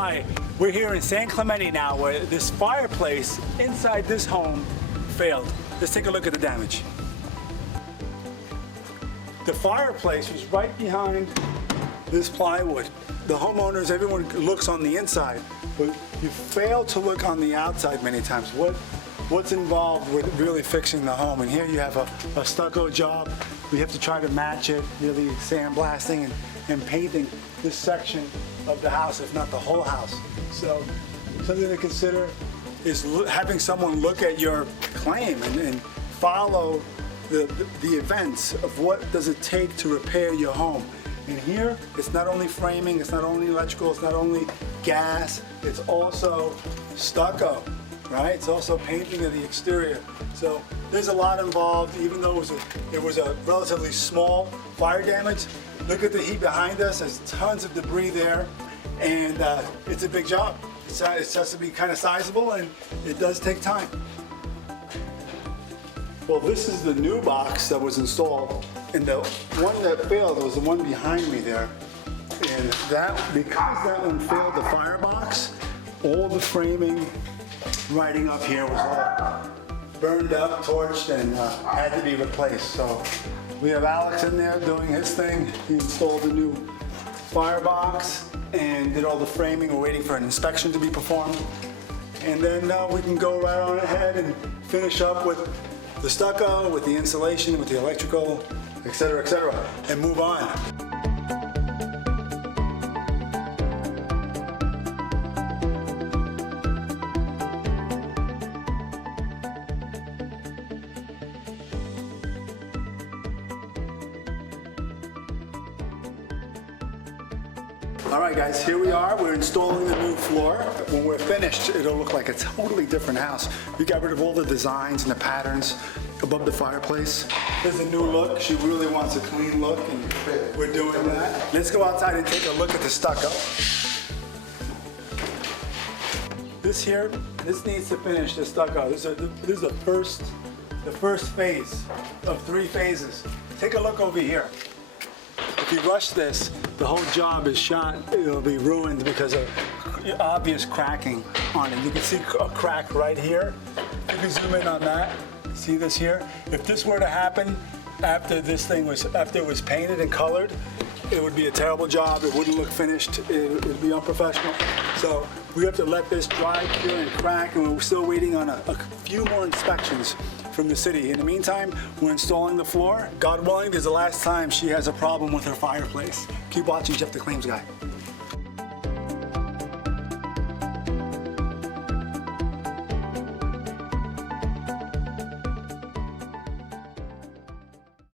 Hi, we're here in San Clemente now where this fireplace inside this home failed. Let's take a look at the damage. The fireplace was right behind this plywood. The homeowners, everyone looks on the inside, but you fail to look on the outside many times. What's involved with really fixing the home? And here you have a stucco job. We have to try to match it, really sandblasting and painting this section of the house, if not the whole house. So something to consider is having someone look at your claim and follow the events of what does it take to repair your home. And here, it's not only framing, it's not only electrical, it's not only gas, it's also stucco, right? It's also painting of the exterior. So there's a lot involved, even though it was a relatively small fire damage. Look at the heat behind us, there's tons of debris there, and it's a big job. It has to be kind of sizable, and it does take time. Well, this is the new box that was installed, and the one that failed was the one behind me there. And because that one failed the firebox, all the framing writing up here was all burned up, torched, and had to be replaced. So we have Alex in there doing his thing. He installed a new firebox and did all the framing. We're waiting for an inspection to be performed. And then we can go right on ahead and finish up with the stucco, with the insulation, with the electrical, et cetera, and move on. All right, guys, here we are. We're installing the new floor. When we're finished, it'll look like a totally different house. We got rid of all the designs and the patterns above the fireplace. There's a new look. She really wants a clean look, and we're doing that. Let's go outside and take a look at the stucco. This needs to finish, the stucco. This is the first phase of 3 phases. Take a look over here. If you rush this, the whole job is shot. It'll be ruined because of obvious cracking on it. You can see a crack right here. You can zoom in on that. See this here? If this were to happen after it was painted and colored, it would be a terrible job. It wouldn't look finished. It would be unprofessional. So we have to let this dry, cure, and crack, and we're still waiting on a few more inspections from the city. In the meantime, we're installing the floor. God willing, this is the last time she has a problem with her fireplace. Keep watching Jeff the Claims Guy.